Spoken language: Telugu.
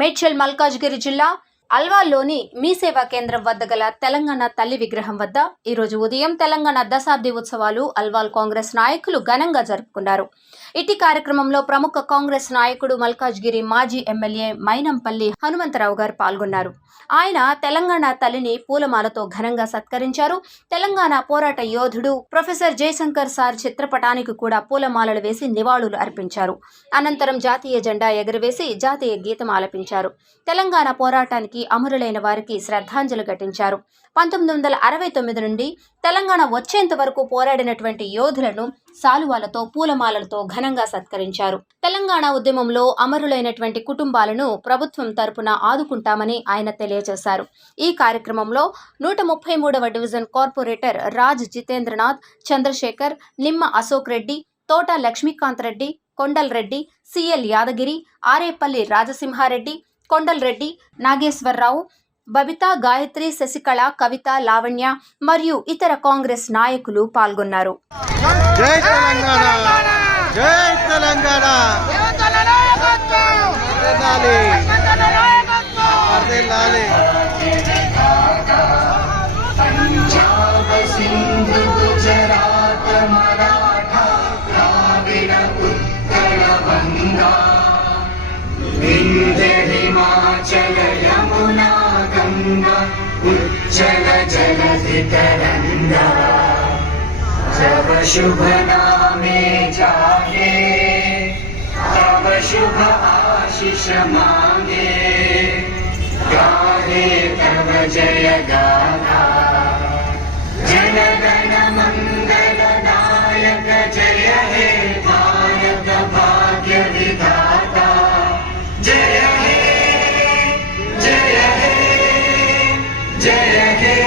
మేడ్చల్ మల్కాజ్గిరి జిల్లా అల్వాల్లోని మీ సేవా కేంద్రం వద్ద గల తెలంగాణ తల్లి విగ్రహం వద్ద ఈరోజు ఉదయం తెలంగాణ దశాబ్ది ఉత్సవాలు అల్వాల్ కాంగ్రెస్ నాయకులు ఘనంగా జరుపుకున్నారు. ఇటీ కార్యక్రమంలో ప్రముఖ కాంగ్రెస్ నాయకుడు మల్కాజ్గిరి మాజీ ఎమ్మెల్యే మైనంపల్లి హనుమంతరావు గారు పాల్గొన్నారు. ఆయన తెలంగాణ తల్లిని పూలమాలతో ఘనంగా సత్కరించారు. తెలంగాణ పోరాట యోధుడు ప్రొఫెసర్ జయశంకర్ సార్ చిత్రపటానికి కూడా పూలమాలలు వేసి నివాళులు అర్పించారు. అనంతరం జాతీయ జెండా ఎగురవేసి జాతీయ గీతం ఆలపించారు తెలంగాణ పోరాటానికి అమరులైన వారికి శ్రద్ధాంజలి ఘటించారు. పంతొమ్మిది వందల అరవై తొమ్మిది నుండి తెలంగాణ వచ్చేంత వరకు పోరాడినటువంటి యోధులను సాలువాలతో పూలమాలలతో ఘనంగా సత్కరించారు. తెలంగాణ ఉద్యమంలో అమరులైనటువంటి కుటుంబాలను ప్రభుత్వం తరపున ఆదుకుంటామని ఆయన తెలియజేశారు. ఈ కార్యక్రమంలో నూట ముప్పై మూడవ division corporator Raj Jitendranath Chandrashekar Nimma Ashok Reddy Thota Lakshmikanth Reddy Kondal Reddy CL Yadagiri Arepally Rajasimha Reddy Kondal Reddy Nageswara Rao Babitha Gayathri Sasikala Kavitha Lavanya మరియు ఇతర కాంగ్రెస్ నాయకులు పాల్గొన్నారు. జై తెలంగాణ! हिमाचल यमुना गङ्गा गङ्गल जग वि शुभ नामे जागे तव शुभ आशिष मागे गाहे तव जय गाना yeah.